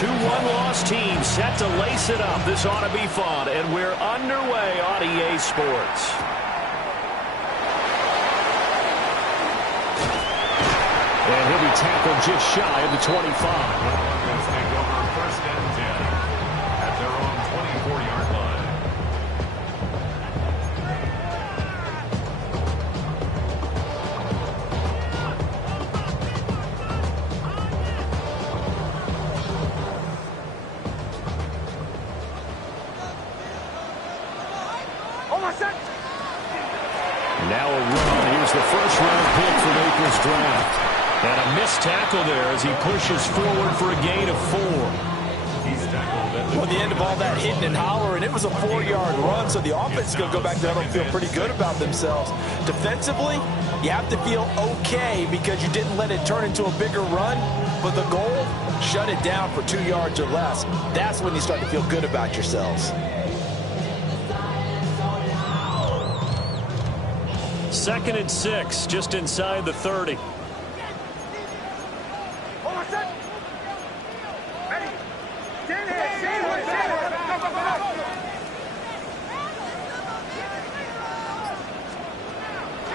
two one-loss teams set to lace it up. This ought to be fun, and we're underway on EA Sports. And he'll be tackled just shy of the 25. Broncos take over first and 10 at their own 24-yard line. Now a run. Here's the first-round pick from April's draft. And a missed tackle there as he pushes forward for a gain of 4. He's tackled at Well, the end of all that hitting and hollering, it was a 4-yard run, so the offense is going to go back there and feel pretty good about themselves. Defensively, you have to feel okay because you didn't let it turn into a bigger run, but the goal, shut it down for 2 yards or less. That's when you start to feel good about yourselves. 2nd and 6, just inside the 30.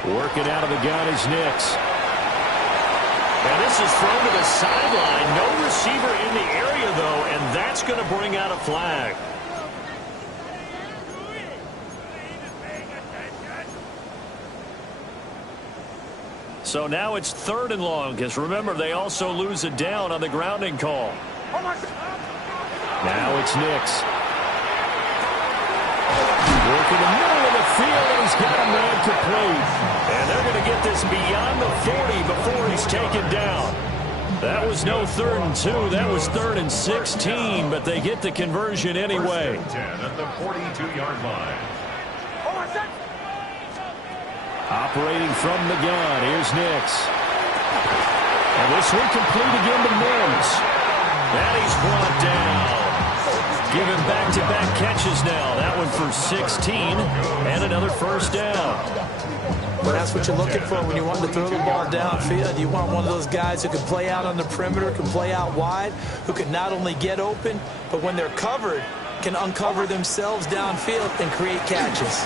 Working out of the gun is Nix. And this is thrown to the sideline. No receiver in the area, though, and that's going to bring out a flag. So now it's 3rd and long, because remember, they also lose it down on the grounding call. Now it's Nix. Working the middle of the field, and he's got a man complete. And they're going to get this beyond the 40 before he's taken down. That was no 3rd and 2. That was 3rd and 16, but they get the conversion anyway. 10 at the 42-yard line. Operating from the gun, here's Nix. And this one complete again to Mims. And he's brought down. Give him back-to-back catches now. That one for 16 and another first down. Well, that's what you're looking for when you want to throw the ball downfield. You want one of those guys who can play out on the perimeter, can play out wide, who can not only get open, but when they're covered, can uncover themselves downfield and create catches.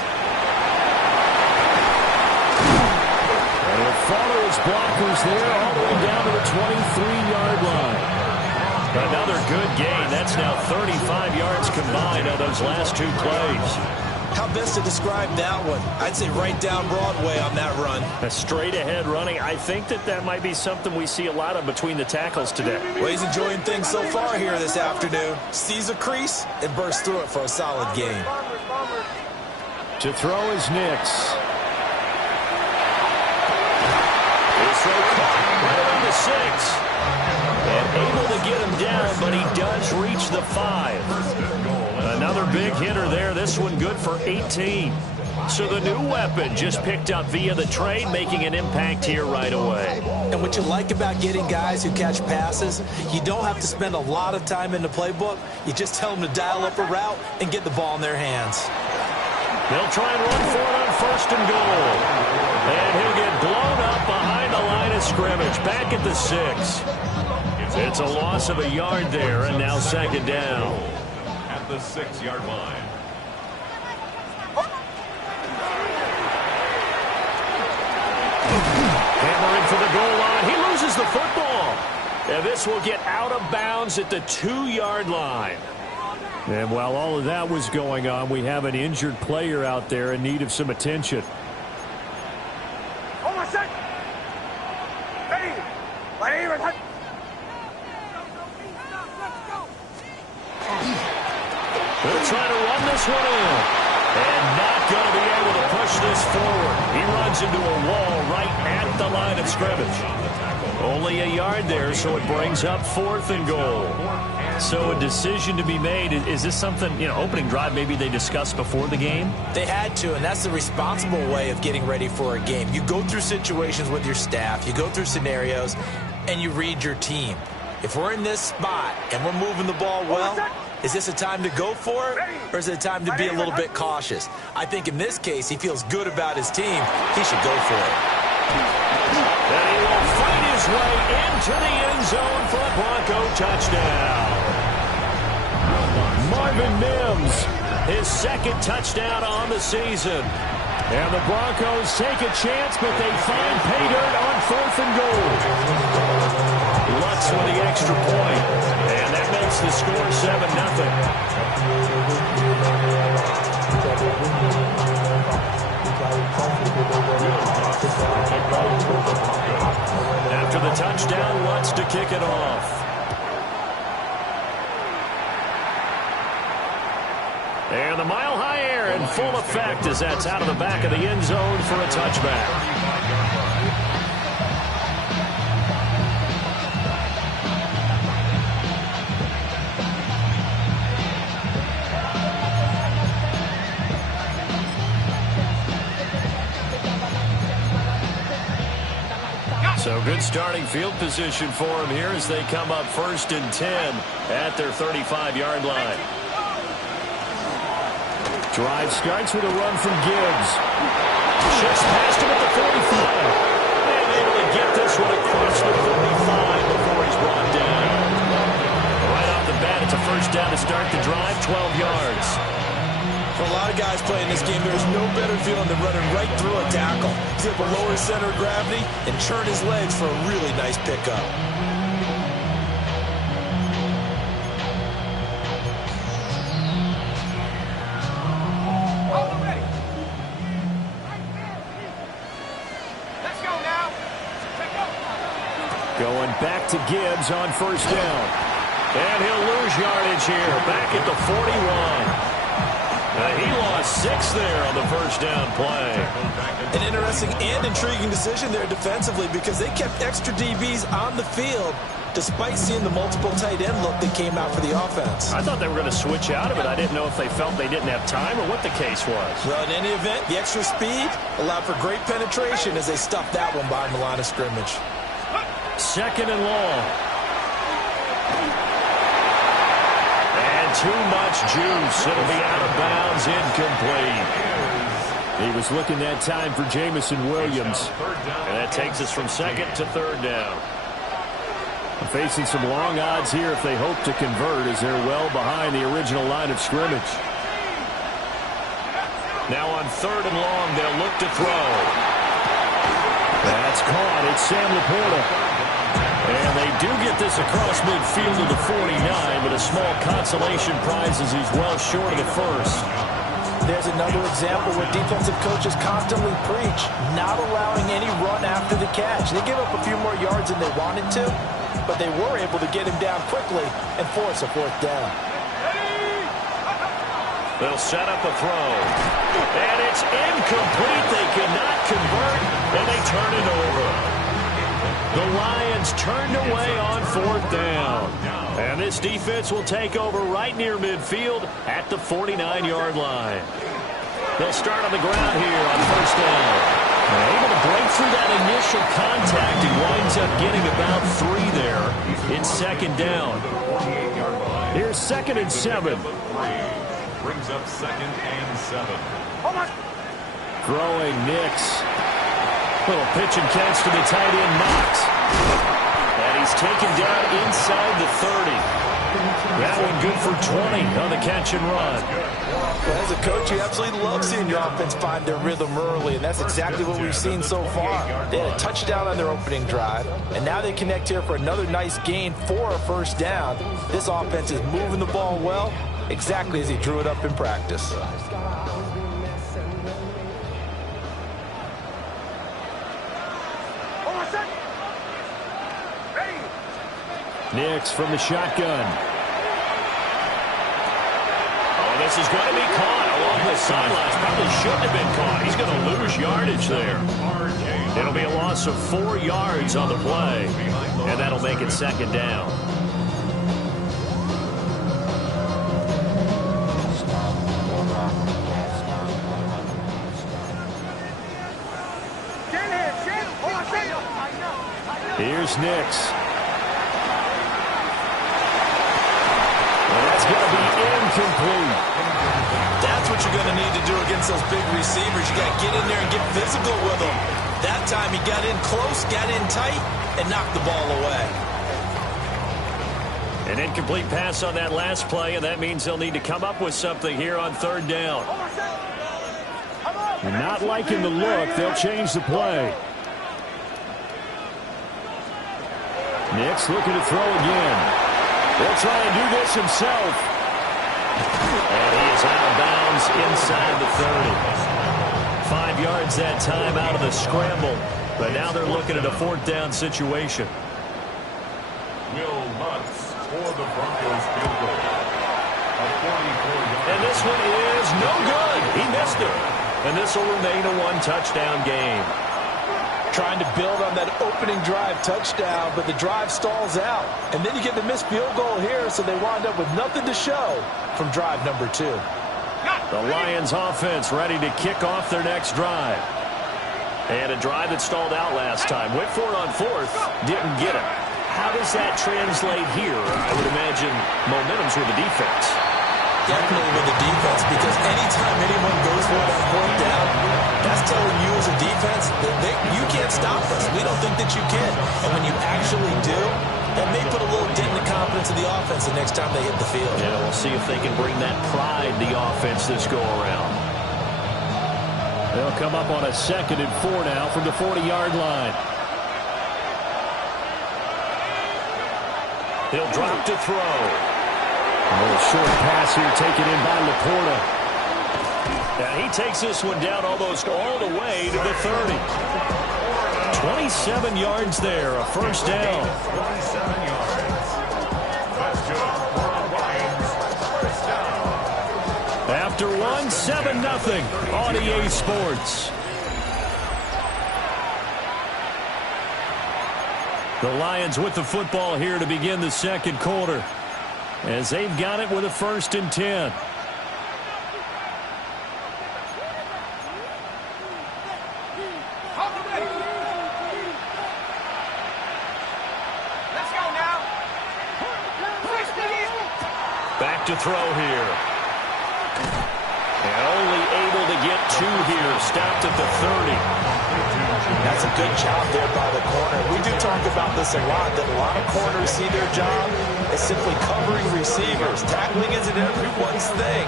And he'll follow his blockers there all the way down to the 23-yard line. Another good gain. That's now 35 yards combined on those last 2 plays. How best to describe that one? I'd say right down Broadway on that run. A straight-ahead running. I think that might be something we see a lot of between the tackles today. Well, he's enjoying things so far here this afternoon. Sees a crease and bursts through it for a solid gain. To throw is Nix. His throw caught right around the 6. And able to get him down, but he does reach the 5. Another big hitter there. This one good for 18. So the new weapon just picked up via the trade, making an impact here right away. And what you like about getting guys who catch passes, you don't have to spend a lot of time in the playbook. You just tell them to dial up a route and get the ball in their hands. They'll try and run for it on 1st and goal. And he'll get blown up behind the line of scrimmage, back at the 6. It's a loss of a yard there, and now 2nd down. At the 6-yard line. Hammering for the goal line. He loses the football. And this will get out of bounds at the 2-yard line. And while all of that was going on, we have an injured player out there in need of some attention. They'll try to run this one in. And not going to be able to push this forward. He runs into a wall right at the line of scrimmage. Only a yard there, so it brings up 4th and goal. So a decision to be made. Is this something, opening drive maybe they discussed before the game? They had to, and that's the responsible way of getting ready for a game. You go through situations with your staff. You go through scenarios, and you read your team. If we're in this spot and we're moving the ball well, is this a time to go for it, or is it a time to be a little bit cautious? I think in this case, he feels good about his team. He should go for it. And he will fight his way into the end zone for a Bronco touchdown. Marvin Mims, his second touchdown on the season. And the Broncos take a chance, but they find pay dirt on 4th and goal. Lutz with the extra point, and that makes the score 7-0. After the touchdown, Lutz to kick it off. And the mile-high air in full effect as that's out of the back of the end zone for a touchback. So good starting field position for him here as they come up 1st and 10 at their 35-yard line. Drive starts with a run from Gibbs. Just past him at the 45. And able to get this one across the 45 before he's brought down. Right off the bat, it's a first down to start the drive, 12 yards. For a lot of guys playing this game, there's no better feeling than running right through a tackle. He's able to lower his center of gravity and churn his legs for a really nice pickup. Going back to Gibbs on first down. And he'll lose yardage here. Back at the 41. He lost 6 there on the first down play. An interesting and intriguing decision there defensively because they kept extra DBs on the field despite seeing the multiple tight end look that came out for the offense. I thought they were going to switch out of it. I didn't know if they felt they didn't have time or what the case was. Well, in any event, the extra speed allowed for great penetration as they stuffed that one behind the line of scrimmage. 2nd and long. And too much juice. It'll be out of bounds, incomplete. He was looking that time for Jamison Williams. And that takes us from 2nd to 3rd down. Facing some long odds here if they hope to convert as they're well behind the original line of scrimmage. Now on 3rd and long, they'll look to throw. That's caught. It's Sam Laporta. And they do get this across midfield to the 49, but a small consolation prize as he's well short of the first. There's another example where defensive coaches constantly preach, not allowing any run after the catch. They give up a few more yards than they wanted to, but they were able to get him down quickly and force a 4th down. They'll set up a throw. And it's incomplete. They cannot convert, and they turn it over. The Lions turned away on 4th down. And this defense will take over right near midfield at the 49-yard line. They'll start on the ground here on 1st down. They're able to break through that initial contact. He winds up getting about 3 there. It's 2nd down. Here's 2nd and 7. Brings up 2nd and 7. Throwing Nix. Little pitch and catch to the tight end, Knox. And he's taken down inside the 30. That one good for 20 on the catch and run. Well, as a coach, you absolutely love seeing your offense find their rhythm early, and that's exactly what we've seen so far. They had a touchdown on their opening drive, and now they connect here for another nice gain for a 1st down. This offense is moving the ball well, exactly as he drew it up in practice. Nix from the shotgun. Oh, this is going to be caught along the sidelines. Probably shouldn't have been caught. He's going to lose yardage there. It'll be a loss of 4 yards on the play, and that'll make it 2nd down. Here's Nix. That's going to be incomplete. That's what you're going to need to do against those big receivers. You got to get in there and get physical with them. That time he got in close, got in tight, and knocked the ball away. An incomplete pass on that last play, and that means they'll need to come up with something here on third down. And not liking the look, they'll change the play. Nix looking to throw again. They'll try and do this himself. And he is out of bounds inside the 30. 5 yards that time out of the scramble. But now they're looking at a fourth down situation. Will Lutz for the Broncos field goal. And this one is no good. He missed it. And this will remain a one-touchdown game. Trying to build on that opening drive touchdown, but the drive stalls out. And then you get the missed field goal here, so they wind up with nothing to show from drive number 2. The Lions offense ready to kick off their next drive. And a drive that stalled out last time. Went for it on fourth, didn't get it. How does that translate here? I would imagine momentum's with the defense. Definitely with the defense, because anytime anyone goes for it on fourth down, that's telling you as a defense that you can't stop us. We don't think that you can. And when you actually do, that may put a little dent in the confidence of the offense the next time they hit the field. Yeah, we'll see if they can bring that pride the offense this go-around. They'll come up on a 2nd and 4 now from the 40-yard line. He'll drop to throw. A little short pass here taken in by Laporta. And he takes this one down almost all the way to the 30. 27 yards there, a first down. 27 yards. That's good for the Lions. First down. After one, 7-0 on EA Sports. The Lions with the football here to begin the second quarter, as they've got it with a 1st and 10. Back to throw here. And only able to get 2 here. Stopped at the 30. That's a good job there by the corner. We do talk about this a lot, that a lot of corners see their job as simply covering receivers. Tackling isn't everyone's thing.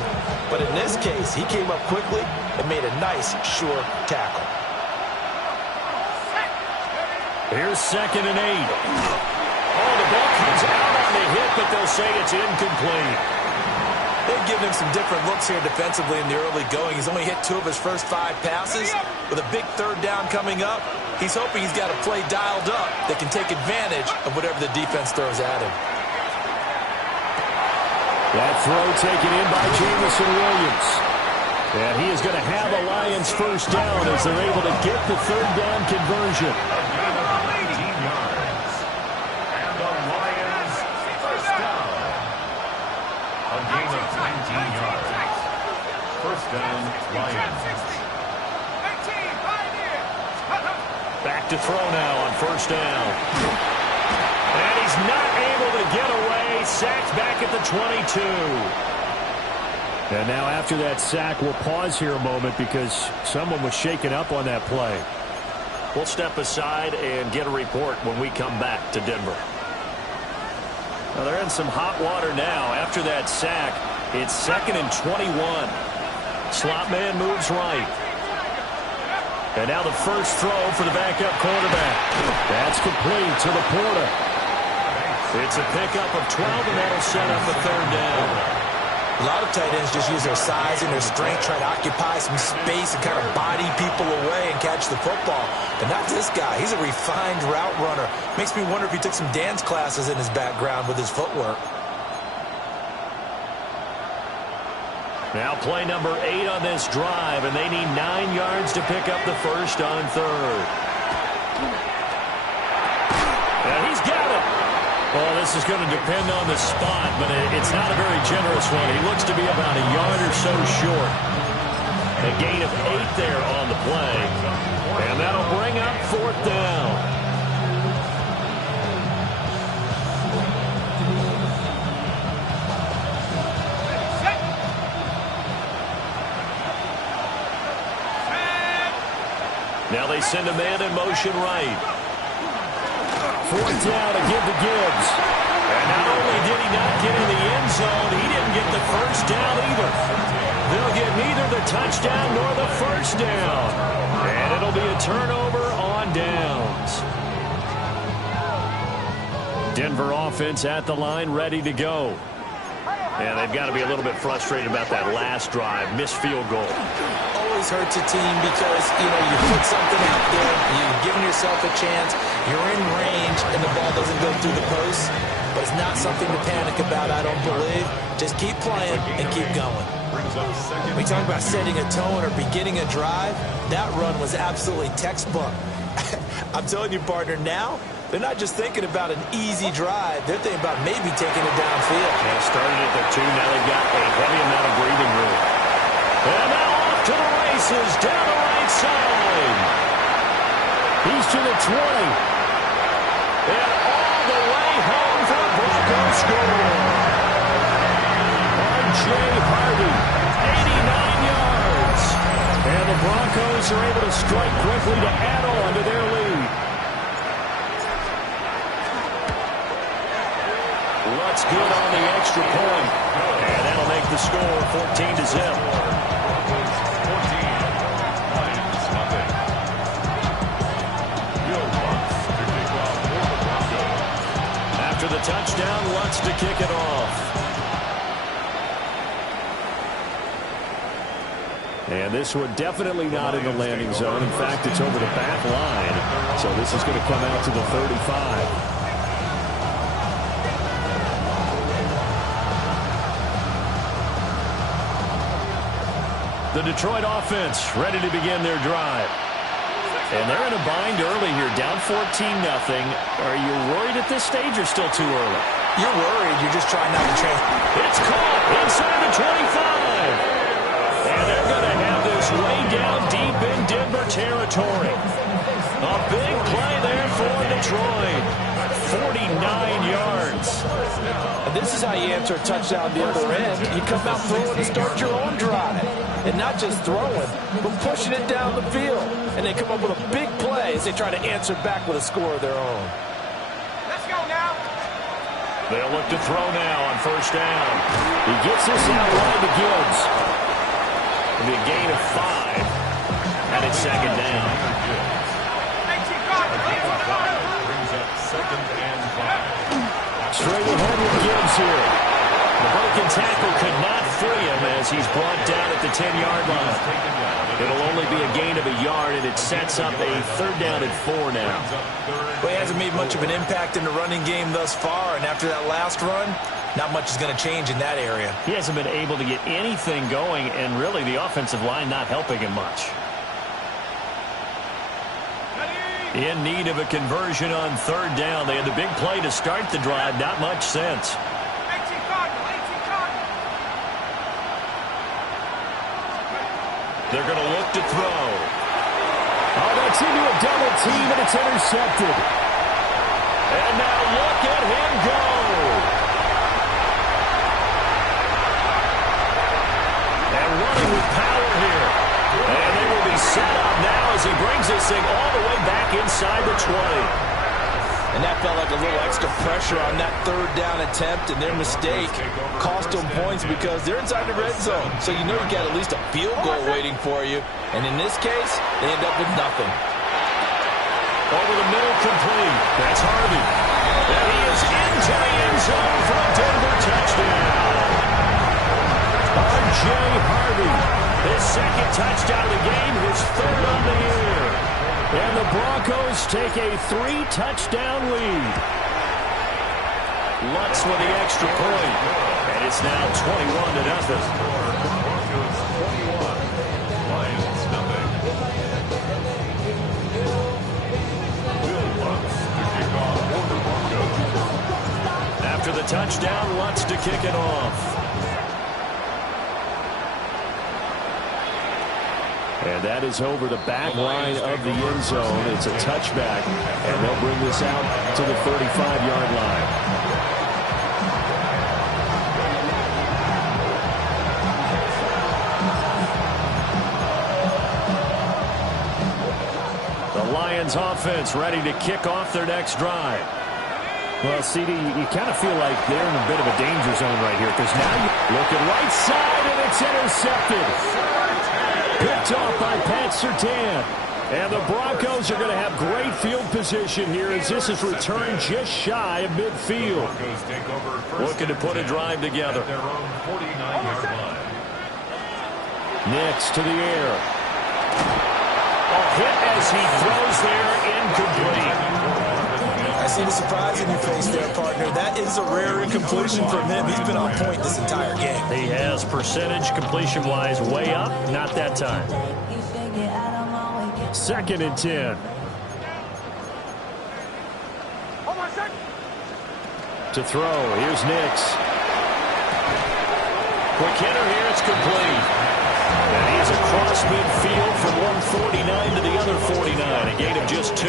But in this case, he came up quickly and made a nice, sure tackle. Here's 2nd and 8. Oh, the ball comes out on the hit, but they'll say it's incomplete. They've given him some different looks here defensively in the early going. He's only hit 2 of his first 5 passes. With a big third down coming up, he's hoping he's got a play dialed up that can take advantage of whatever the defense throws at him. That throw taken in by Jameson Williams. And he is going to have a Lions first down as they're able to get the third down conversion. Down, Lions. Back to throw now on first down. And he's not able to get away. Sacked back at the 22. And now after that sack, we'll pause here a moment because someone was shaken up on that play. We'll step aside and get a report when we come back to Denver. Now they're in some hot water now. After that sack, it's 2nd and 21. Slot man moves right. And now the first throw for the backup quarterback. That's complete to Laporta. It's a pickup of 12, and that'll set up the third down. A lot of tight ends just use their size and their strength, try to occupy some space and kind of body people away and catch the football. But not this guy. He's a refined route runner. Makes me wonder if he took some dance classes in his background with his footwork. Now play number 8 on this drive, and they need 9 yards to pick up the first on third. And he's got it. Well, this is going to depend on the spot, but it's not a very generous one. He looks to be about a yard or so short. A gain of 8 there on the play, and that'll bring up fourth down. Now they send a man in motion right. 4th down to give to Gibbs. And not only did he not get in the end zone, he didn't get the first down either. They'll get neither the touchdown nor the first down. And it'll be a turnover on downs. Denver offense at the line, ready to go. And they've got to be a little bit frustrated about that last drive, missed field goal. Always hurts a team because, you put something out there, you've given yourself a chance, you're in range, and the ball doesn't go through the post. But it's not something to panic about, I don't believe. Just keep playing and keep going. We talk about setting a tone or beginning a drive. That run was absolutely textbook. I'm telling you, partner, now they're not just thinking about an easy drive. They're thinking about maybe taking it downfield. They started at the 2. Now they've got a heavy amount of breathing room. And now off to the races, down the right side. He's to the 20. And all the way home for a Broncos score. R.J. Harvey, 89 yards. And the Broncos are able to strike quickly to add on to their lead. Lutz good on the extra point. And that'll make the score 14-0. After the touchdown, Lutz to kick it off. And this one definitely not in the landing zone. In fact, it's over the back line. So this is going to come out to the 35. The Detroit offense ready to begin their drive. And they're in a bind early here, down 14-0. Are you worried at this stage or still too early? You're worried. You're just trying not to change. It's caught inside the 25. And they're going to have this way down deep in Denver territory. A big play there for Detroit. 49 yards. And this is how you answer a touchdown the other end. You come out throwing and start your own drive. And not just throwing, but pushing it down the field. And they come up with a big play as they try to answer back with a score of their own. Let's go now. They'll look to throw now on first down. He gets this out wide to Gibbs. It'll be a gain of 5. And it's second down. Brings up 2nd and 5. Straight ahead with Gibbs here. The broken tackle could not free him as he's brought down at the 10-yard line. It'll only be a gain of a yard, and it sets up a 3rd down and 4 now. Well, he hasn't made much of an impact in the running game thus far, and after that last run, not much is going to change in that area. He hasn't been able to get anything going, and really the offensive line not helping him much. In need of a conversion on 3rd down. They had the big play to start the drive. Not much sense. They're going to look to throw. Oh, that's into a double team, and it's intercepted. And now look at him go. And running with power here. And they will be set up now as he brings this thing all the way back inside the 20. And that felt like a little extra pressure on that 3rd down attempt, and their mistake cost them points because they're inside the red zone. So you know you got at least a field goal waiting for you. And in this case, they end up with nothing. Over the middle, complete. That's Harvey. And he is into the end zone for a Denver touchdown. R.J. Harvey, his 2nd touchdown of the game, his 3rd on the year. And the Broncos take a 3-touchdown lead. Lutz with the extra point. And it's now 21-0. Broncos 21. Lions nothing. Will Lutz to kick off for the Broncos. After the touchdown, Lutz to kick it off. And that is over the back line of the end zone. It's a touchback, and they'll bring this out to the 35-yard line. Lions offense ready to kick off their next drive. Well, CD, you kind of feel like they're in a bit of a danger zone right here because now you look at right side and it's intercepted. Picked off by Pat Surtain. And the Broncos are going to have great field position here as this is returned just shy of midfield. Looking to put a drive together. Next to the air. A hit as he throws there, incomplete. I see the surprise in your face there, partner. That is a rare incompletion from him. He's been on point this entire game. He has percentage completion-wise way up. Not that time. 2nd and 10. To throw. Here's Nix. Quick hitter here. It's complete. And he's across midfield from 149 to the other 49. A gain of just 2.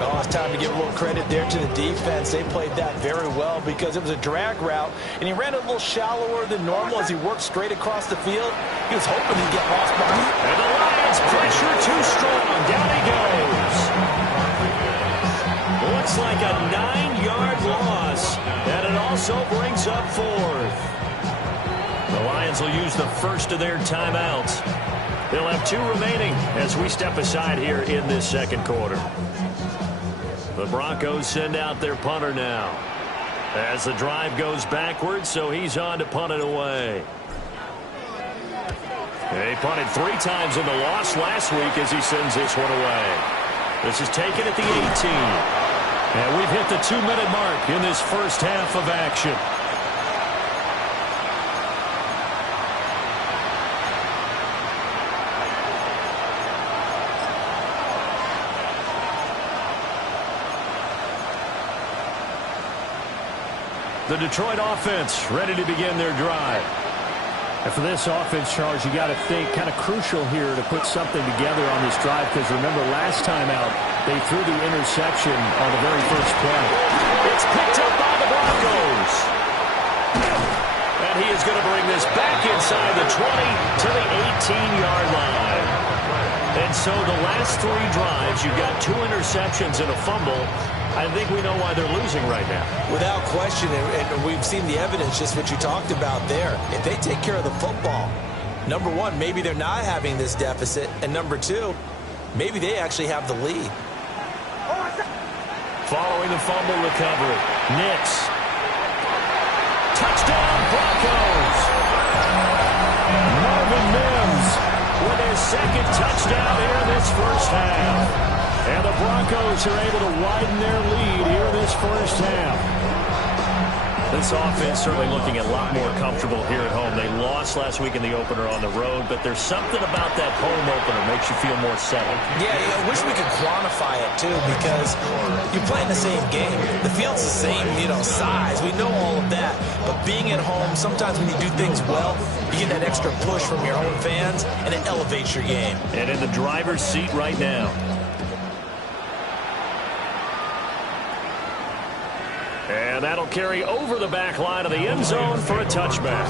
Oh, it's time to give a little credit there to the defense. They played that very well because it was a drag route, and he ran a little shallower than normal as he worked straight across the field. He was hoping he'd get lost behind. And the Lions pressure too strong. Down he goes. Looks like a 9-yard loss, and it also brings up 4th. The Lions will use the first of their timeouts. They'll have 2 remaining as we step aside here in this second quarter. The Broncos send out their punter now as the drive goes backwards, so he's on to punt it away. He punted 3 times in the loss last week as he sends this one away. This is taken at the 18. And we've hit the 2-minute mark in this first half of action. The Detroit offense ready to begin their drive. And for this offense, Charles, you got to think kind of crucial here to put something together on this drive because remember last time out they threw the interception on the very first play. It's picked up by the Broncos. And he is going to bring this back inside the 20 to the 18-yard line. And so the last 3 drives, you've got 2 interceptions and a fumble. I think we know why they're losing right now. Without question, and we've seen the evidence, just what you talked about there. If they take care of the football, number 1, maybe they're not having this deficit, and number 2, maybe they actually have the lead. Following the fumble recovery, Nix. Touchdown, Broncos! Marvin Mims with his 2nd touchdown here in this first half. And the Broncos are able to widen their lead here in this first half. This offense certainly looking a lot more comfortable here at home. They lost last week in the opener on the road, but there's something about that home opener makes you feel more settled. Yeah, I wish we could quantify it, too, because you're playing the same game. The field's the same, size. We know all of that. But being at home, sometimes when you do things well, you get that extra push from your home fans, and it elevates your game. And in the driver's seat right now. And that'll carry over the back line of the end zone for a touchback.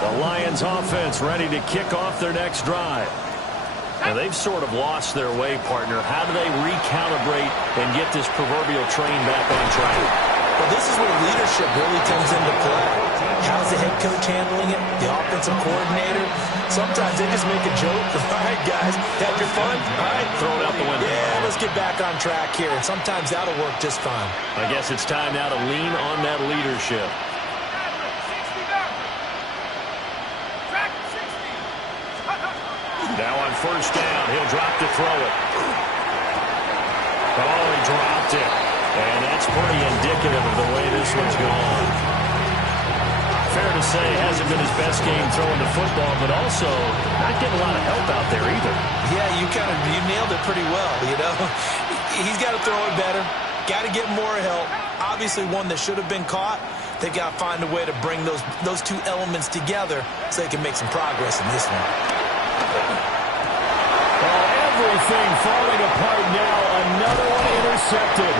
The Lions offense ready to kick off their next drive. Now they've sort of lost their way, partner. How do they recalibrate and get this proverbial train back on track? Well, this is where leadership really comes into play. How's the head coach handling it? The offensive coordinator? Sometimes they just make a joke. All right, guys, had your fun? All right. Throw it out the window. Yeah, let's get back on track here. And sometimes that'll work just fine. I guess it's time now to lean on that leadership. Now on first down, he'll drop to throw it. Oh, he dropped it. And that's pretty indicative of the way this one's gone. Fair to say, hasn't been his best game throwing the football, but also not getting a lot of help out there either. Yeah, you nailed it pretty well, He's got to throw it better. Got to get more help. Obviously one that should have been caught. They got to find a way to bring those 2 elements together so they can make some progress in this one. Well, Everything falling apart now. Another one intercepted.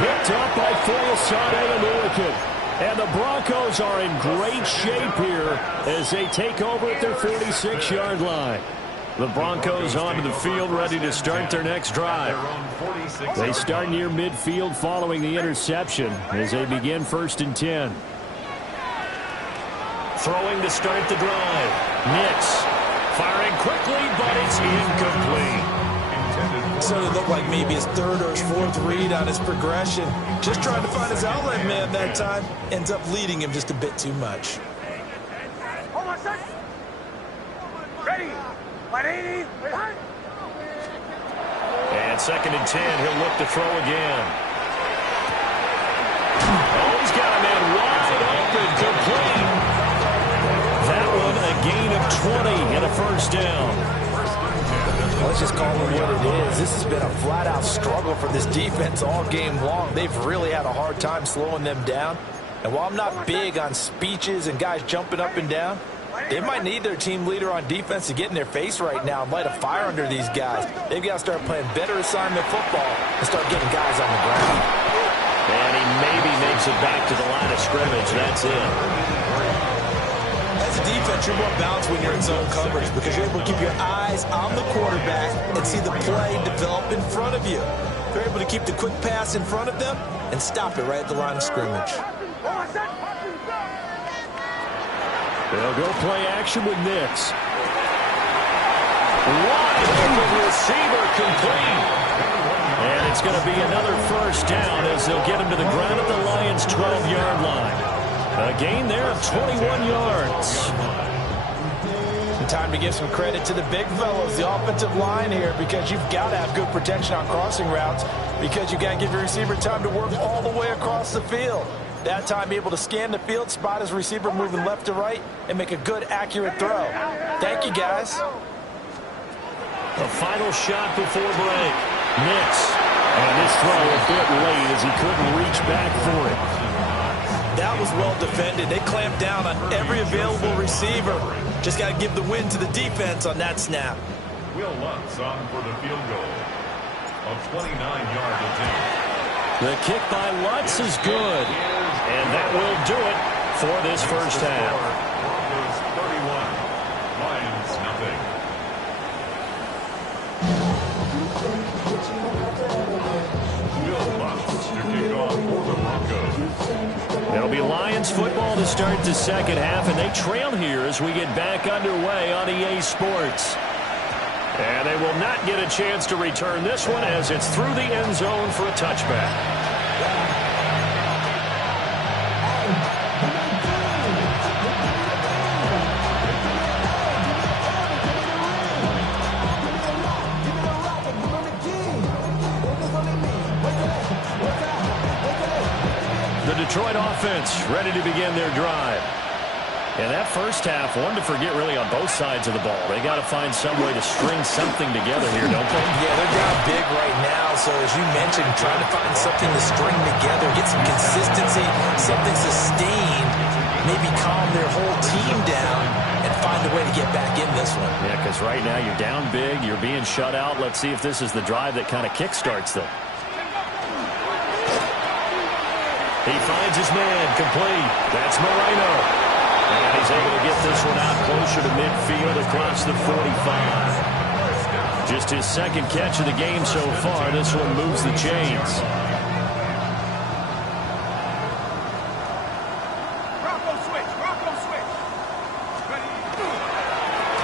Picked up by Foyesade Oluokun. And the Broncos are in great shape here as they take over at their 46-yard line. The Broncos onto the field ready to start their next drive. They start near midfield following the interception as they begin 1st and 10. Throwing to start the drive. Nix firing quickly, but it's incomplete. So it looked like maybe his 3rd or his 4th read on his progression. Just trying to find his outlet man that time. Ends up leading him just a bit too much. Ready. And 2nd and 10, he'll look to throw again. Oh, he's got a man wide open, complete. That one a gain of 20 and a 1st down. Let's just call it what it is. This has been a flat-out struggle for this defense all game long. They've really had a hard time slowing them down. And while I'm not big on speeches and guys jumping up and down, they might need their team leader on defense to get in their face right now and light a fire under these guys. They've got to start playing better assignment football and start getting guys on the ground. And he maybe makes it back to the line of scrimmage. That's it. As a defense, you're more balanced when you're in zone coverage because you're able to keep your eyes on the quarterback and see the play develop in front of you. You're able to keep the quick pass in front of them and stop it right at the line of scrimmage. They'll go play action with Nix. Wide open receiver, complete. And it's going to be another 1st down as they'll get him to the ground at the Lions' 12-yard line. A gain there of 21 yards. And time to give some credit to the big fellows, the offensive line here, because you've got to have good protection on crossing routes because you've got to give your receiver time to work all the way across the field. That time, be able to scan the field, spot his receiver moving left to right, and make a good, accurate throw. Thank you, guys. A final shot before break. Nix. And this throw a bit late as he couldn't reach back for it. That was well defended. They clamped down on every available receiver. Just got to give the win to the defense on that snap. Will Lutz on for the field goal. A 29-yard attempt. The kick by Lutz is good. And that will do it for this 1st half. Broncos 31, Lions nothing. Will Lutz to kick off for the Broncos. It'll be Lions football to start the 2nd half, and they trail here as we get back underway on EA Sports. And they will not get a chance to return this one as it's through the end zone for a touchback. The Detroit offense ready to begin their drive. And that 1st half, one to forget really on both sides of the ball. They got to find some way to string something together here, don't they? Yeah, they're down big right now. So as you mentioned, trying to find something to string together, get some consistency, something sustained, maybe calm their whole team down and find a way to get back in this one. Yeah, because right now you're down big, you're being shut out. Let's see if this is the drive that kind of kickstarts them. He finds his man, complete. That's Moreno. And he's able to get this one out closer to midfield across the 45. Just his 2nd catch of the game so far. This one moves the chains.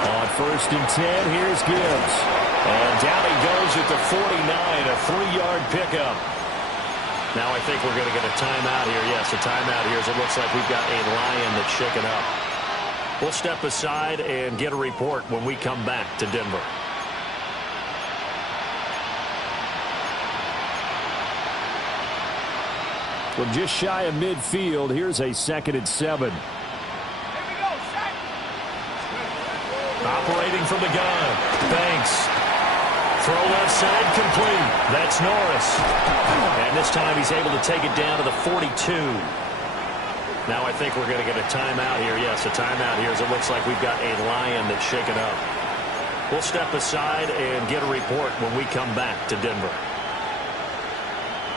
On 1st and 10, here's Gibbs. And down he goes at the 49, a 3-yard pickup. Now I think we're going to get a timeout here. Yes, a timeout here as it looks like we've got a Lion that's shaken up. We'll step aside and get a report when we come back to Denver. From just shy of midfield, here's a 2nd and 7. Operating from the gun. Banks. Throw left side, complete. That's Norris. And this time he's able to take it down to the 42. Now I think we're going to get a timeout here. Yes, a timeout here as it looks like we've got a Lion that's shaken up. We'll step aside and get a report when we come back to Denver.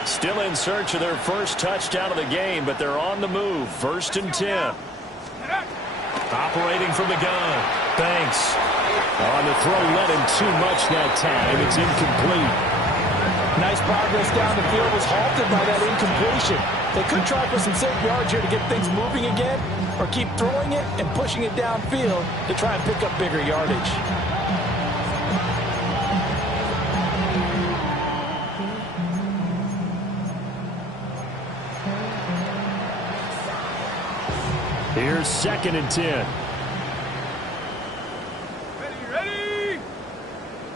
Still in search of their first touchdown of the game, but they're on the move. 1st and 10. Operating from the gun. Banks. On the throw, led him too much that time. It's incomplete. Nice progress down the field, was halted by that incompletion. They could try for some safe yards here to get things moving again, or keep throwing it and pushing it downfield to try and pick up bigger yardage. Here's 2nd and 10. Ready.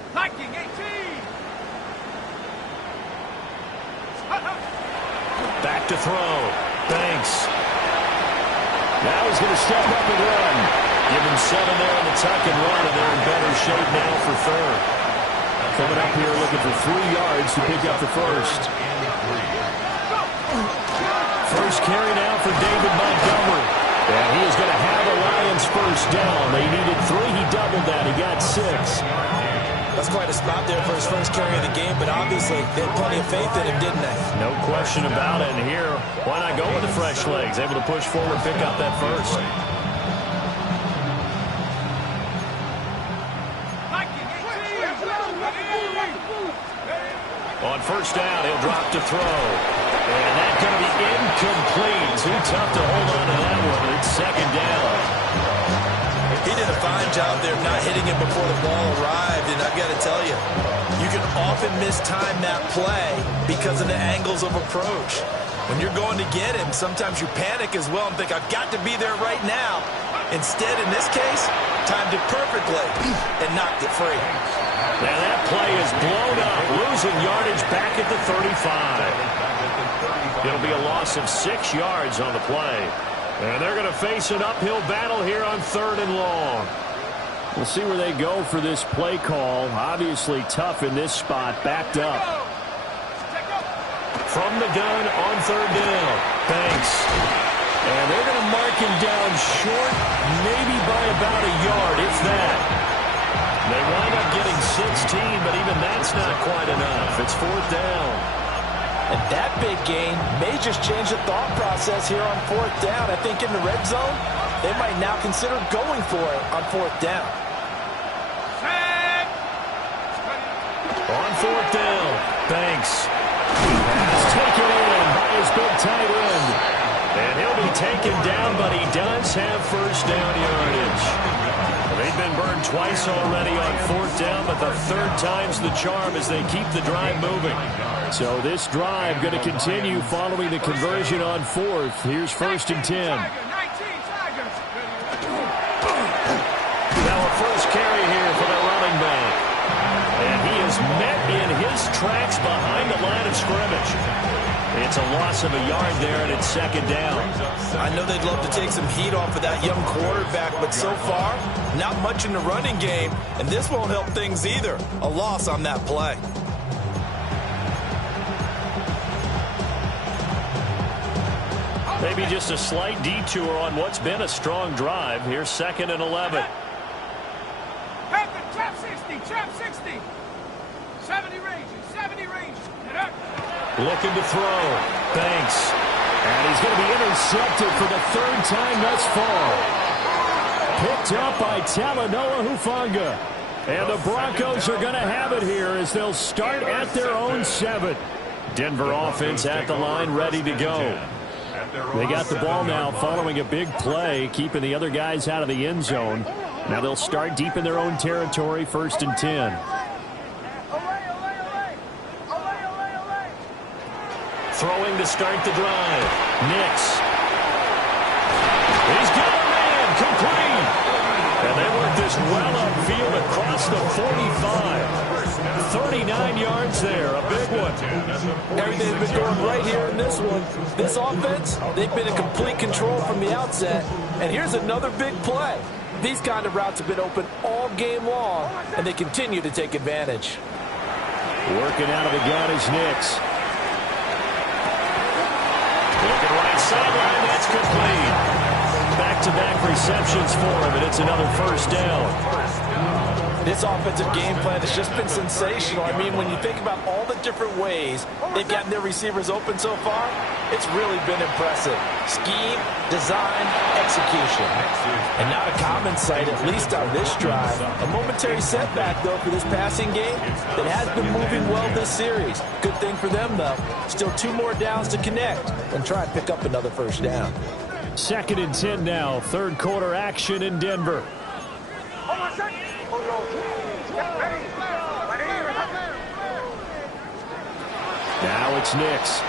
Hiking 18. Back to throw. Banks. Now he's going to step up and run. Give him 7 there on the tuck and run, and they're in better shape now for 3rd. Coming up here looking for 3 yards to pick up the first. First carry now for David Montgomery. And he is going to have a Lions first down. They needed 3. He doubled that. He got 6. That's quite a spot there for his first carry of the game, but obviously they had plenty of faith in him, didn't they? No question about it. And here, why not go with the fresh legs? Able to push forward, pick up that first. On 1st down, he'll drop to throw. And that's going to be incomplete. Too tough to hold on to that one. It's 2nd down. He did a fine job there of not hitting him before the ball arrived, and I've got to tell you, you can often mistime that play because of the angles of approach. When you're going to get him, sometimes you panic as well and think, I've got to be there right now. Instead, in this case, timed it perfectly and knocked it free. Now that play is blown up, losing yardage back at the 35. It'll be a loss of 6 yards on the play. And they're going to face an uphill battle here on 3rd and long. We'll see where they go for this play call. Obviously tough in this spot, backed up. From the gun on 3rd down. Banks. And they're going to mark him down short, maybe by about a yard, if that. They wind up getting 16, but even that's not quite enough. It's 4th down. And that big gain may just change the thought process here on 4th down. I think in the red zone, they might now consider going for it on 4th down. On 4th down, Banks. Pass taken in by his big tight end. And he'll be taken down, but he does have 1st down yardage. They've been burned twice already on 4th down, but the 3rd time's the charm as they keep the drive moving. So this drive going to continue following the conversion on 4th. Here's 1st and 10. Now a first carry here for the running back. And he is met in his tracks behind the line of scrimmage. It's a loss of a yard there, and it's 2nd down. I know they'd love to take some heat off of that young quarterback, but so far, not much in the running game, and this won't help things either. A loss on that play. Maybe just a slight detour on what's been a strong drive. Here's 2nd and 11. Trap 60, trap 60. 70 range, 70 range. Looking to throw. Banks. And he's going to be intercepted for the 3rd time thus far. Picked up by Talanoa Hufanga. And the Broncos are going to have it here as they'll start at their own 7. Denver offense at the line, ready to go. They got the ball now following a big play, keeping the other guys out of the end zone. Now they'll start deep in their own territory, 1st and 10. Throwing to start the drive. Nix. He's got a man, complete. And they work this well upfield across the 45. 39 yards there, a big one. Everything's been going right here in this one. This offense, they've been in complete control from the outset. And here's another big play. These kind of routes have been open all game long, and they continue to take advantage. Working out of the gun is Nix. Looking right sideline, that's complete. Back-to-back receptions for him, and it's another 1st down. This offensive game plan has just been sensational. I mean, when you think about all the different ways they've gotten their receivers open so far, it's really been impressive. Scheme, design, execution. And not a common sight, at least on this drive. A momentary setback, though, for this passing game that has been moving well this series. Good thing for them, though. Still 2 more downs to connect and try and pick up another first down. 2nd and 10 now. Third quarter action in Denver. Now it's Nix.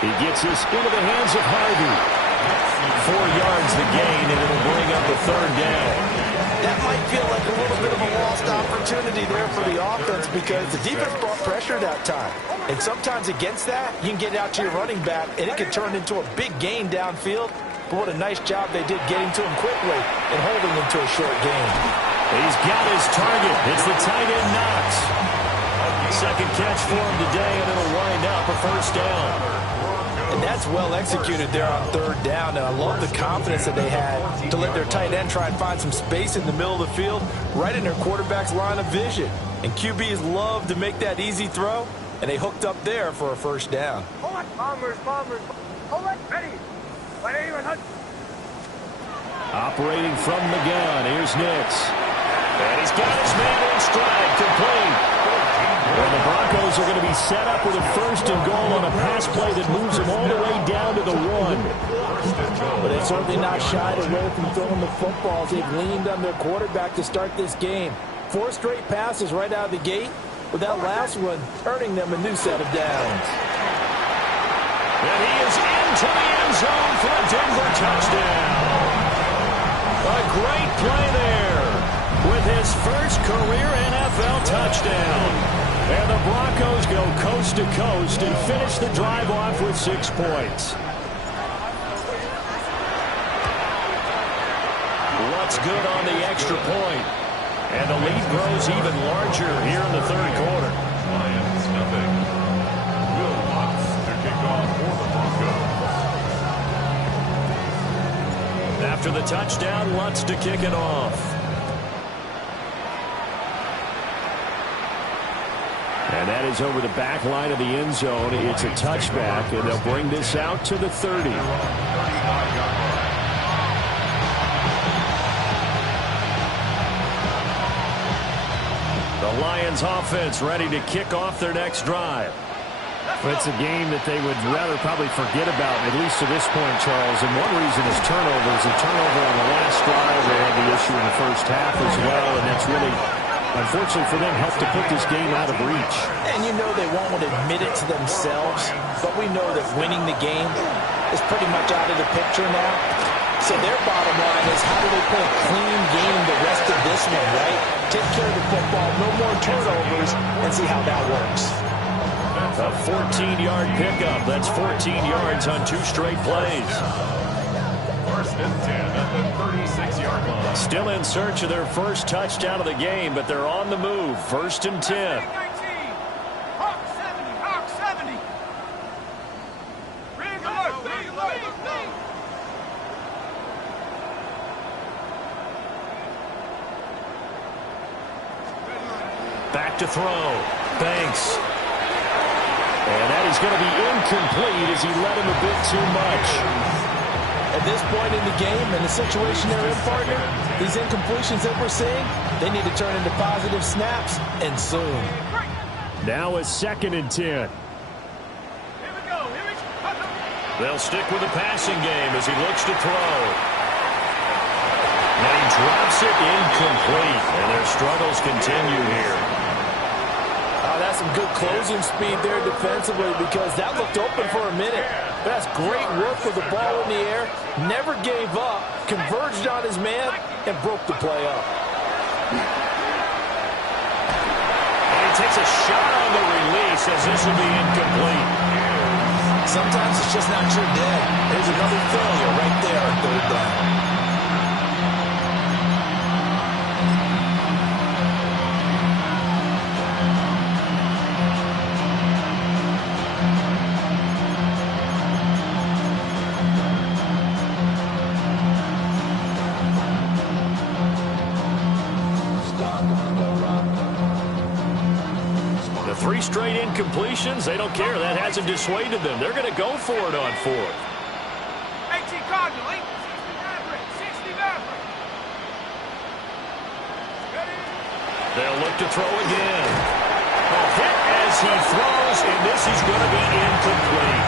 He gets this into the hands of Harvey. 4 yards the gain, and it'll bring up the 3rd down. That might feel like a little bit of a lost opportunity there for the offense because the defense brought pressure that time. And sometimes against that, you can get it out to your running back, and it can turn into a big gain downfield. But what a nice job they did getting to him quickly and holding him to a short gain. He's got his target. It's the tight end Knox. 2nd catch for him today, and it'll wind up a first down. And that's well executed there on 3rd down. And I love the confidence that they had to let their tight end try and find some space in the middle of the field, right in their quarterback's line of vision. And QBs love to make that easy throw, and they hooked up there for a first down. Operating from the gun, here's Nix. And he's got his man in stride, complete. And the Broncos are going to be set up with a 1st and goal on a pass play that moves them all the way down to the 1. But they've certainly not shied away from throwing the footballs. They've leaned on their quarterback to start this game. 4 straight passes right out of the gate, with that last one earning them a new set of downs. And he is into the end zone for a Denver touchdown. A great play there with his first career NFL touchdown. And the Broncos go coast to coast and finish the drive off with 6 points. What's good on the extra point? And the lead grows even larger here in the 3rd quarter. Lions, nothing. Will Lutz to kick off for the Broncos. After the touchdown, Lutz to kick it off. And that is over the back line of the end zone. It's a touchback, and they'll bring this out to the 30. The Lions offense ready to kick off their next drive. It's a game that they would rather probably forget about, at least to this point, Charles. And one reason is turnovers. A turnover on the last drive. They had the issue in the first half as well, and that's really, unfortunately for them, helped to put this game out of reach. And you know they won't admit it to themselves, but we know that winning the game is pretty much out of the picture now. So their bottom line is, how do they play a clean game the rest of this one, right? Take care of the football, no more turnovers, and see how that works. A 14-yard pickup. That's 14 yards on 2 straight plays. 1st and 10 at the 36-yard line. Still in search of their first touchdown of the game, but they're on the move. 1st and 10. Hawk 70, Hawk 70. Rig alert, rig alert. Back to throw. Banks. And that is going to be incomplete as he led him a bit too much. At this point in the game and the situation they're in, partner, these incompletions that we're seeing, they need to turn into positive snaps, and soon. Now a 2nd and 10. Here we go. They'll stick with the passing game as he looks to throw. And he drops it incomplete, and their struggles continue here. That's some good closing speed there defensively, because that looked open for a minute. That's great work with the ball in the air. Never gave up, converged on his man, and broke the play up. And he takes a shot on the release as this will be incomplete. Sometimes it's just not your day. There's another failure right there on 3rd down. straight incompletions. They don't care. That hasn't dissuaded them. They're going to go for it on fourth. 18 Cardinal, 60 Maverick, 60 Maverick. They'll look to throw again. A hit as he throws, and this is going to be incomplete.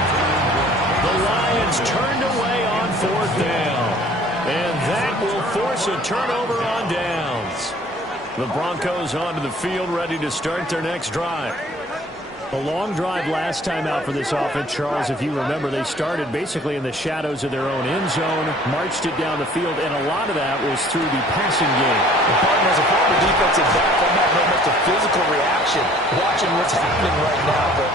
The Lions turned away on fourth down, and that will force a turnover on downs. The Broncos onto the field, ready to start their next drive. A long drive last time out for this offense, Charles. If you remember, they started basically in the shadows of their own end zone, marched it down the field, and a lot of that was through the passing game. Pardon, as a former defensive back, I'm not very much a physical reaction watching what's happening right now, but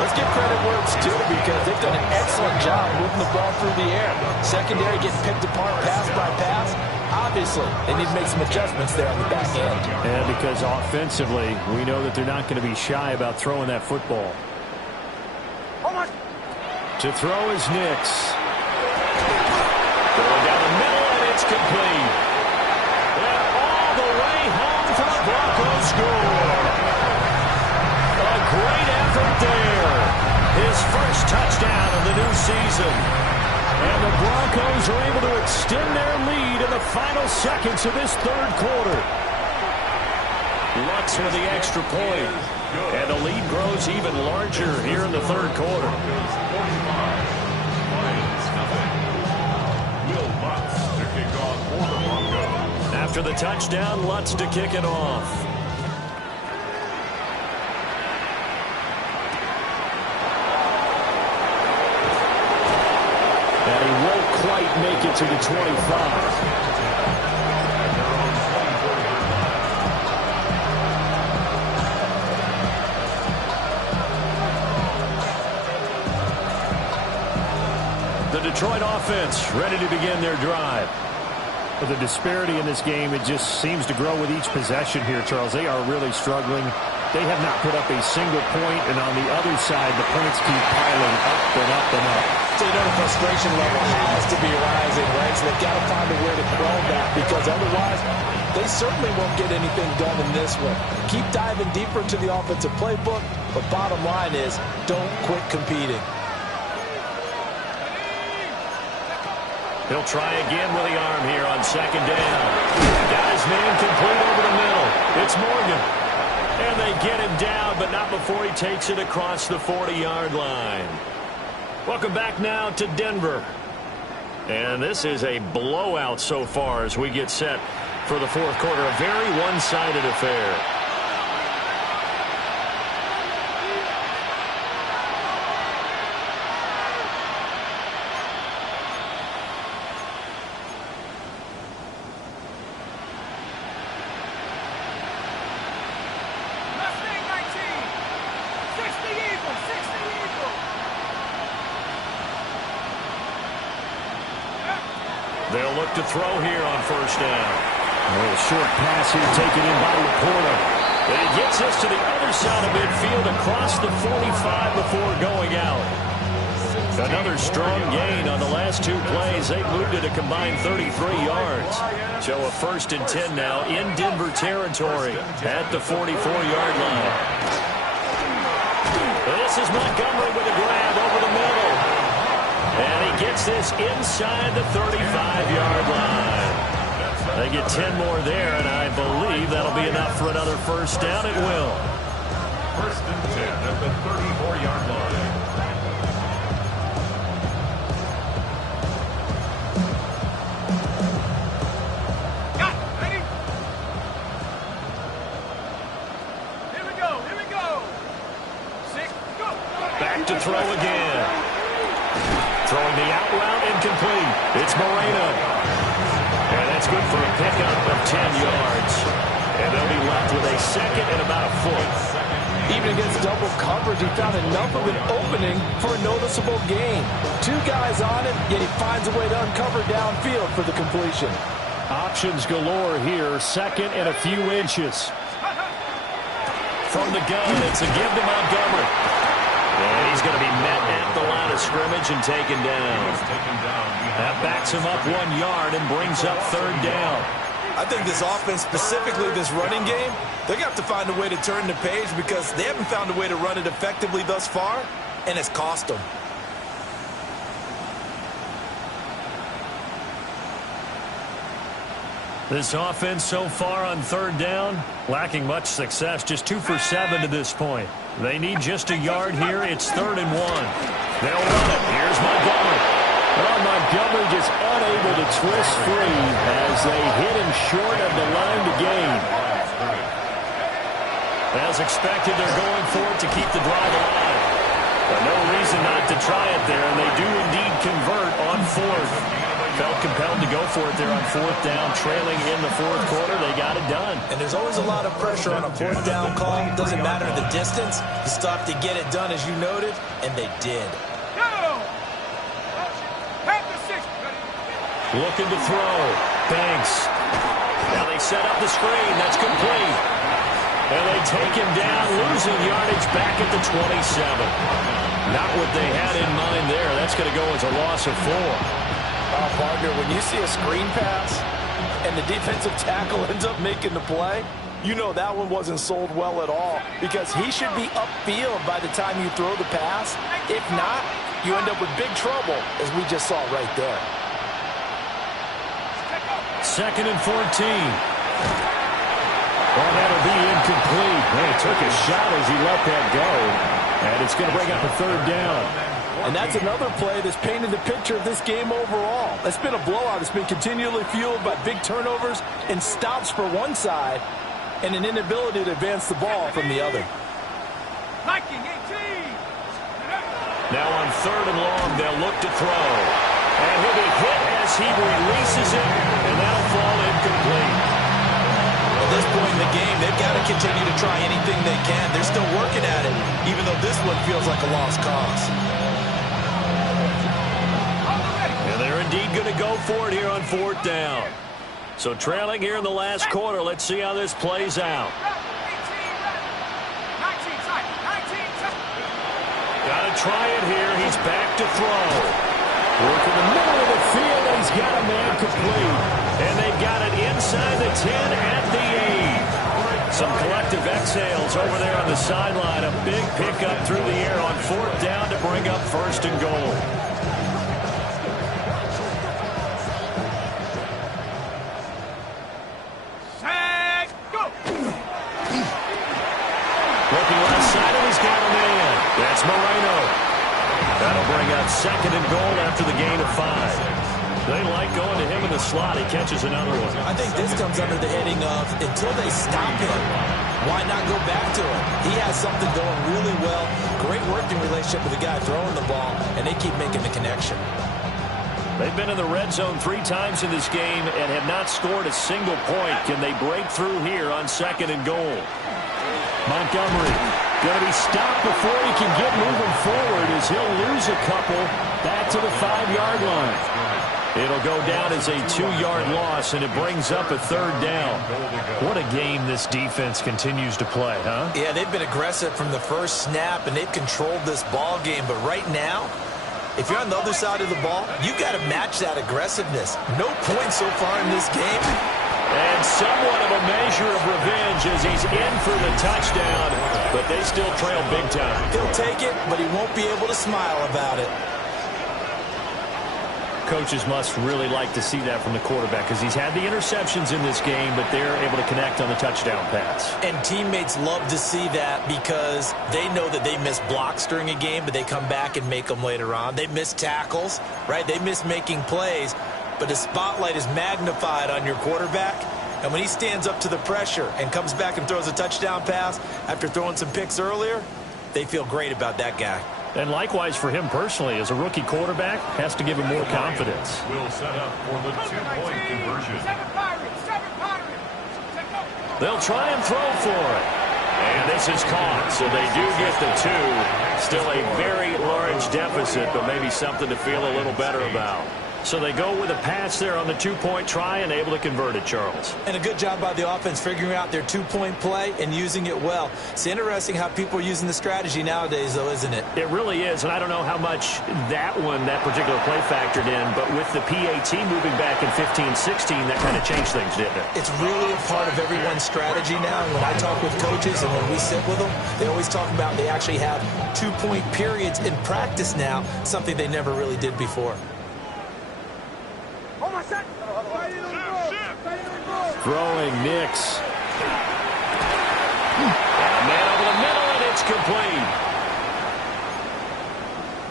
let's give credit where it's due because they've done an excellent job moving the ball through the air. Secondary getting picked apart pass by pass. Obviously, they need to make some adjustments there on the back end. And because offensively, we know that they're not going to be shy about throwing that football. To throw is Nix. Going down the middle, and it's complete. And all the way home for the Broncos score. A great effort there. His first touchdown of the new season. And the Broncos are able to extend their lead in the final seconds of this third quarter. Lutz with the extra point. And the lead grows even larger here in the third quarter. After the touchdown, Lutz to kick it off. And he won't quite make it to the 25. The Detroit offense ready to begin their drive. The disparity in this game, it just seems to grow with each possession here, Charles. They are really struggling. They have not put up a single point, and on the other side, the points keep piling up and up and up. So you know the frustration level has to be rising, right? So they've got to find a way to quell that because otherwise they certainly won't get anything done in this one. Keep diving deeper into the offensive playbook, but bottom line is don't quit competing. He'll try again with the arm here on second down. Got his man complete over the middle. It's Morgan. And they get him down, but not before he takes it across the 40-yard line. Welcome back now to Denver. And this is a blowout so far as we get set for the fourth quarter. A very one-sided affair. They'll look to throw here on first down. A little short pass here taken in by Laporta. And he gets this to the other side of midfield across the 45 before going out. Another strong gain on the last two plays. They've moved it a combined 33 yards. So a 1st and 10 now in Denver territory at the 44-yard line. This is Montgomery with a grab over the middle. And he gets this inside the 35-yard line. They get 10 more there, and I believe that'll be enough for another first down. It will. 1st and 10 at the 34-yard line. Got it. Ready? Here we go. Here we go. 6, go. Back to throw again. Throwing the out route incomplete. It's Moreno. And that's good for a pickup of 10 yards. And they'll be left with a second and about a foot. Even against double coverage, he found enough of an opening for a noticeable gain. 2 guys on it, yet he finds a way to uncover downfield for the completion. Options galore here. 2nd and a few inches. From the gun, it's a give to Montgomery. And he's going to be met at the line of scrimmage and taken down. That backs him up 1 yard and brings up 3rd down. I think this offense, specifically this running game, they're going to have to find a way to turn the page because they haven't found a way to run it effectively thus far, and it's cost them. This offense so far on third down, lacking much success, just 2 for 7 to this point. They need just a yard here. It's 3rd and 1. They'll run it. Here's Montgomery. Well, Montgomery just unable to twist free as they hit him short of the line to gain. As expected, they're going for it to keep the drive alive. But no reason not to try it there, and they do indeed convert on 4th. Felt compelled to go for it there on 4th down, trailing in the 4th quarter. They got it done. And there's always a lot of pressure on a 4th down call. It doesn't matter the distance. You still have to get it done, as you noted, and they did. Looking to throw. Banks. Now they set up the screen. That's complete. And they take him down, losing yardage back at the 27. Not what they had in mind there. That's going to go as a loss of 4. Partner, when you see a screen pass and the defensive tackle ends up making the play, you know that one wasn't sold well at all because he should be upfield by the time you throw the pass. If not, you end up with big trouble, as we just saw right there. 2nd and 14. Well, that'll be incomplete. He took a shot as he let that go. And it's going to bring up a 3rd down. And that's another play that's painted the picture of this game overall. It's been a blowout. It's been continually fueled by big turnovers and stops for one side and an inability to advance the ball from the other. Now on 3rd and long, they'll look to throw. And he'll be hit as he releases it, and that'll fall incomplete. At this point in the game, they've got to continue to try anything they can. They're still working at it, even though this one feels like a lost cause. And they're indeed going to go for it here on 4th down. So trailing here in the last quarter, let's see how this plays out. Got to try it here. He's back to throw. Working the middle of the field, and he's got a man complete. And they've got it inside the 10 at the 8. Some collective exhales over there on the sideline. A big pickup through the air on 4th down to bring up 1st and goal. Looking left side, and he's got a man. That's Moreno. That'll bring up 2nd and goal after the gain of 5. They like going to him in the slot. He catches another one. I think this comes under the heading of until they stop him, why not go back to him? He has something going really well. Great working relationship with the guy throwing the ball, and they keep making the connection. They've been in the red zone 3 times in this game and have not scored a single point. Can they break through here on 2nd and goal? Montgomery going to be stopped before he can get moving forward as he'll lose a couple back to the 5-yard line. It'll go down as a 2-yard loss, and it brings up a 3rd down. What a game this defense continues to play, huh? Yeah, they've been aggressive from the first snap, and they've controlled this ball game. But right now, if you're on the other side of the ball, you've got to match that aggressiveness. No points so far in this game. And somewhat of a measure of revenge as he's in for the touchdown, but they still trail big time. He'll take it, but he won't be able to smile about it. Coaches must really like to see that from the quarterback because he's had the interceptions in this game, but they're able to connect on the touchdown pass. And teammates love to see that because they know that they miss blocks during a game, but they come back and make them later on. They miss tackles, right? They miss making plays, but the spotlight is magnified on your quarterback. And when he stands up to the pressure and comes back and throws a touchdown pass after throwing some picks earlier, they feel great about that guy. And likewise for him personally, as a rookie quarterback, has to give him more confidence. Will set up for the 2-point conversion. They'll try and throw for it. And this is caught, so they do get the 2. Still a very large deficit, but maybe something to feel a little better about. So they go with a pass there on the two-point try and able to convert it, Charles. And a good job by the offense figuring out their two-point play and using it well. It's interesting how people are using the strategy nowadays, though, isn't it? It really is, and I don't know how much that particular play factored in, but with the PAT moving back in 15-16, that kind of changed things, didn't it? It's really a part of everyone's strategy now. And when I talk with coaches and when we sit with them, they always talk about they actually have two-point periods in practice now, something they never really did before. Throwing Nix. And a man over the middle, and it's complete.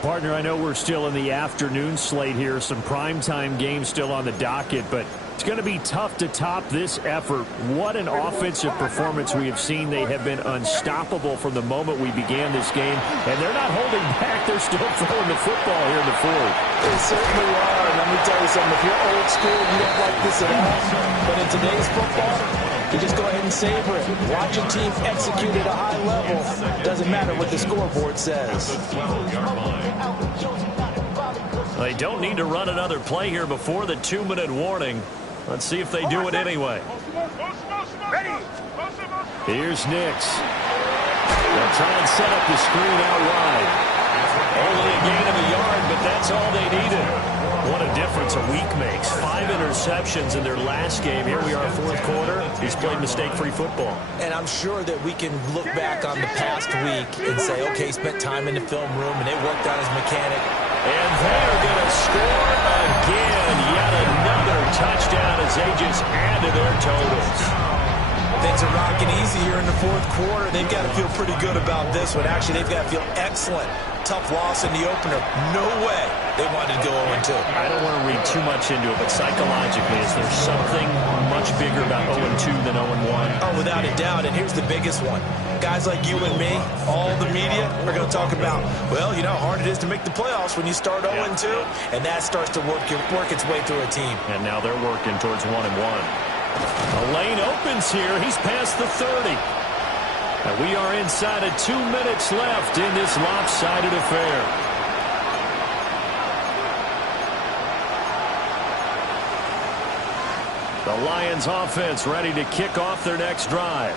Partner, I know we're still in the afternoon slate here. Some primetime games still on the docket, but it's going to be tough to top this effort. What an offensive performance we have seen. They have been unstoppable from the moment we began this game, and they're not holding back. They're still throwing the football here in the fourth. They certainly are. And let me tell you something. If you're old school, you don't like this at all. But in today's football, you just go ahead and savor it. Watch your team execute at a high level. Doesn't matter what the scoreboard says. They don't need to run another play here before the 2-minute warning. Let's see if they do it anyway. Here's Nix. They'll try and set up the screen out wide. Only a gain of a yard, but that's all they needed. What a difference a week makes. 5 interceptions in their last game. Here we are, fourth quarter. He's played mistake-free football. And I'm sure that we can look back on the past week and say, okay, he spent time in the film room and they worked on his mechanic. And they are going to score again. Yet another touchdown as they just add to their totals. Things are rocking easy here in the fourth quarter. They've got to feel pretty good about this one. Actually, they've got to feel excellent. Tough loss in the opener. No way they wanted to go 0-2. I don't want to read too much into it, but psychologically, is there something much bigger about 0-2 than 0-1? Oh, without a doubt. And here's the biggest one. Guys like you and me, all the media, are going to talk about, well, you know how hard it is to make the playoffs when you start 0-2, and that starts to work its way through a team. And now they're working towards 1-1. The lane opens here. He's past the 30. And we are inside of 2 minutes left in this lopsided affair. The Lions offense ready to kick off their next drive.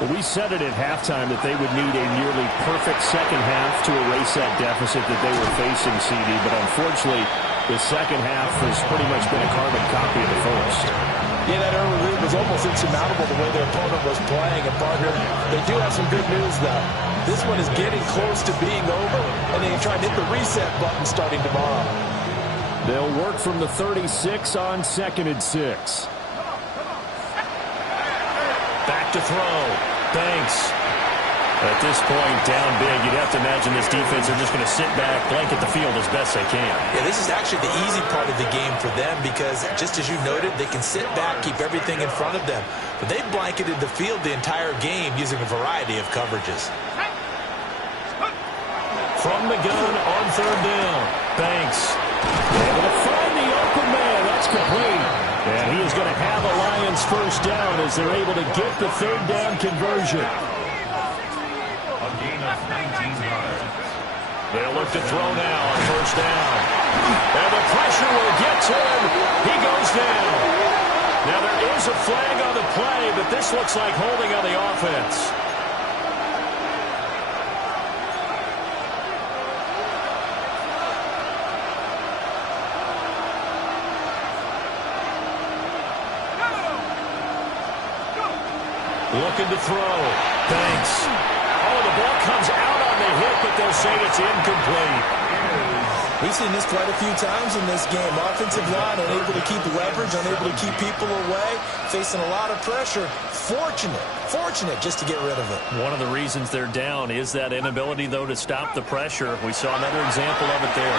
Well, we said it at halftime that they would need a nearly perfect second half to erase that deficit that they were facing, CD. But unfortunately, the second half has pretty much been a carbon copy of the first. Yeah, that early lead was almost insurmountable the way their opponent was playing. And, partner, they do have some good news, though. This one is getting close to being over, and they can try and hit the reset button starting tomorrow. They'll work from the 36 on 2nd and 6. Back to throw. Banks. At this point, down big, you'd have to imagine this defense are just going to sit back, blanket the field as best they can. Yeah, this is actually the easy part of the game for them because, just as you noted, they can sit back, keep everything in front of them. But they've blanketed the field the entire game using a variety of coverages. From the gun on 3rd down. Banks able to find the open man. That's complete. And he is going to have a Lions first down as they're able to get the 3rd down conversion. They'll look to throw now on 1st down. And the pressure will get to him. He goes down. Now there is a flag on the play, but this looks like holding on the offense. Looking to throw. Banks. Oh, the ball comes out on the hit, but they'll say it's incomplete. We've seen this quite a few times in this game. Offensive line unable to keep leverage, unable to keep people away, facing a lot of pressure. Fortunate just to get rid of it. One of the reasons they're down is that inability, though, to stop the pressure. We saw another example of it there.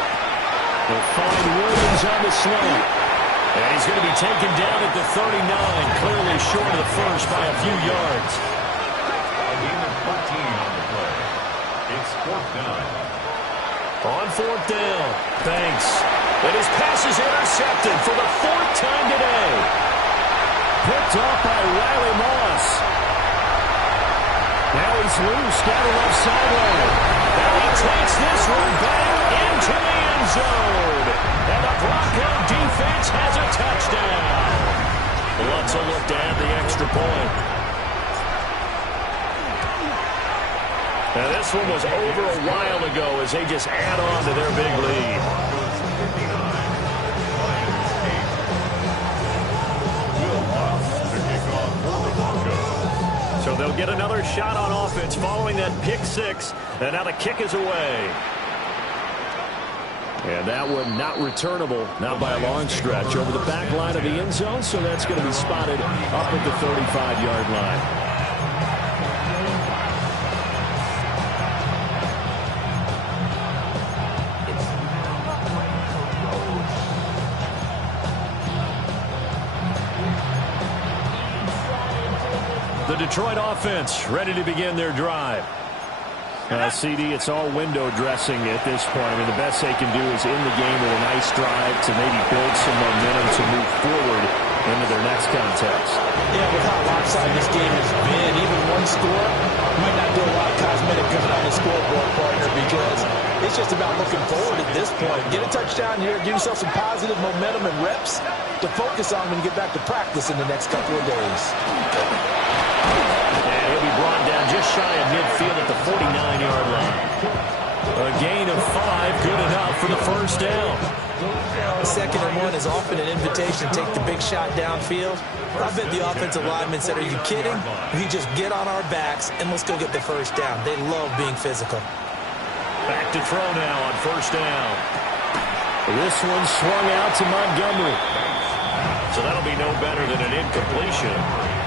They'll find Williams on the slant. And he's going to be taken down at the 39, clearly short of the first by a few yards. A gain of 14 on the play. It's 4th down. On 4th down, Banks. And his pass is intercepted for the 4th time today. Picked off by Riley Moss. Now he's loose down the left sideline. Now he takes this one back into the end zone. And the Broncos This one was over a while ago as they just add on to their big lead. So they'll get another shot on offense following that pick six. And now the kick is away. And that one not returnable, not by a long stretch, over the back line of the end zone. So that's going to be spotted up at the 35-yard line. The Detroit offense ready to begin their drive. CD, it's all window dressing at this point. I mean, the best they can do is in the game with a nice drive to maybe build some momentum to move forward into their next contest. Yeah, with how lopsided this game has been, even one score might not do a lot of cosmetic good on the scoreboard, partner, because it's just about looking forward at this point. Get a touchdown here, give yourself some positive momentum and reps to focus on when you get back to practice in the next couple of days. He'll be brought down just shy of midfield at the 49-yard line. A gain of 5, good enough for the first down. Second and 1 is often an invitation to take the big shot downfield. I bet the offensive linemen said, are you kidding? We just get on our backs and let's go get the first down. They love being physical. Back to throw now on first down. This one swung out to Montgomery. So that'll be no better than an incompletion.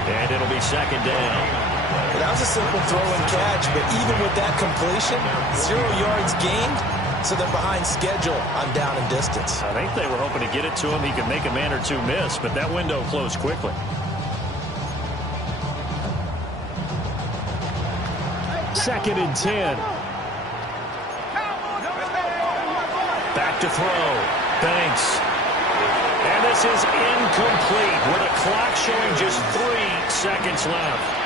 And it'll be second down. That was a simple throw and catch, but even with that completion, 0 yards gained, so they're behind schedule on down and distance. I think they were hoping to get it to him. He could make a man or two miss, but that window closed quickly. Second and 10. Back to throw. Banks. And this is incomplete with a clock showing just 3 seconds left.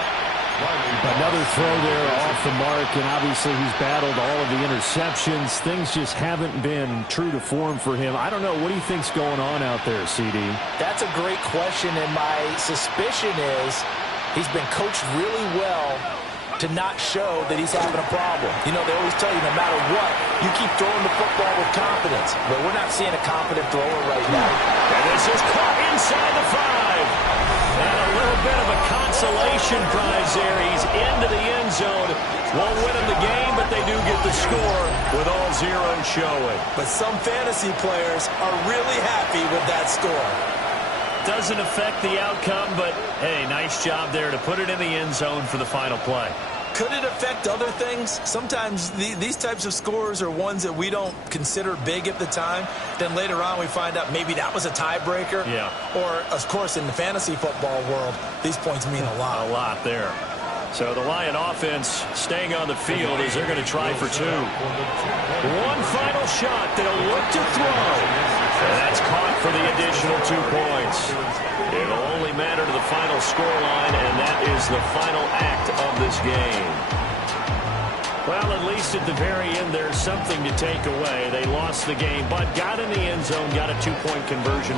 Another throw there off the mark, and obviously he's battled all of the interceptions. Things just haven't been true to form for him. I don't know. What do you think's going on out there, CD? That's a great question, and my suspicion is he's been coached really well to not show that he's having a problem. You know, they always tell you no matter what, you keep throwing the football with confidence. But we're not seeing a confident thrower right now. And this is caught inside the 5. And a little bit of a consolation prize there. He's into the end zone. Won't win him the game, but they do get the score with all zeros showing. But some fantasy players are really happy with that score. Doesn't affect the outcome, but, hey, nice job there to put it in the end zone for the final play. Could it affect other things? Sometimes these types of scores are ones that we don't consider big at the time. Then later on we find out maybe that was a tiebreaker. Yeah. Or, of course, in the fantasy football world, these points mean a lot. A lot there. So the Lion offense staying on the field as they're going to try for 2. One final shot. They'll look to throw. And that's caught for the additional 2 points. It'll only matter to the final scoreline, and that is the final act of this game. Well, at least at the very end, there's something to take away. They lost the game, but got in the end zone, got a 2-point conversion.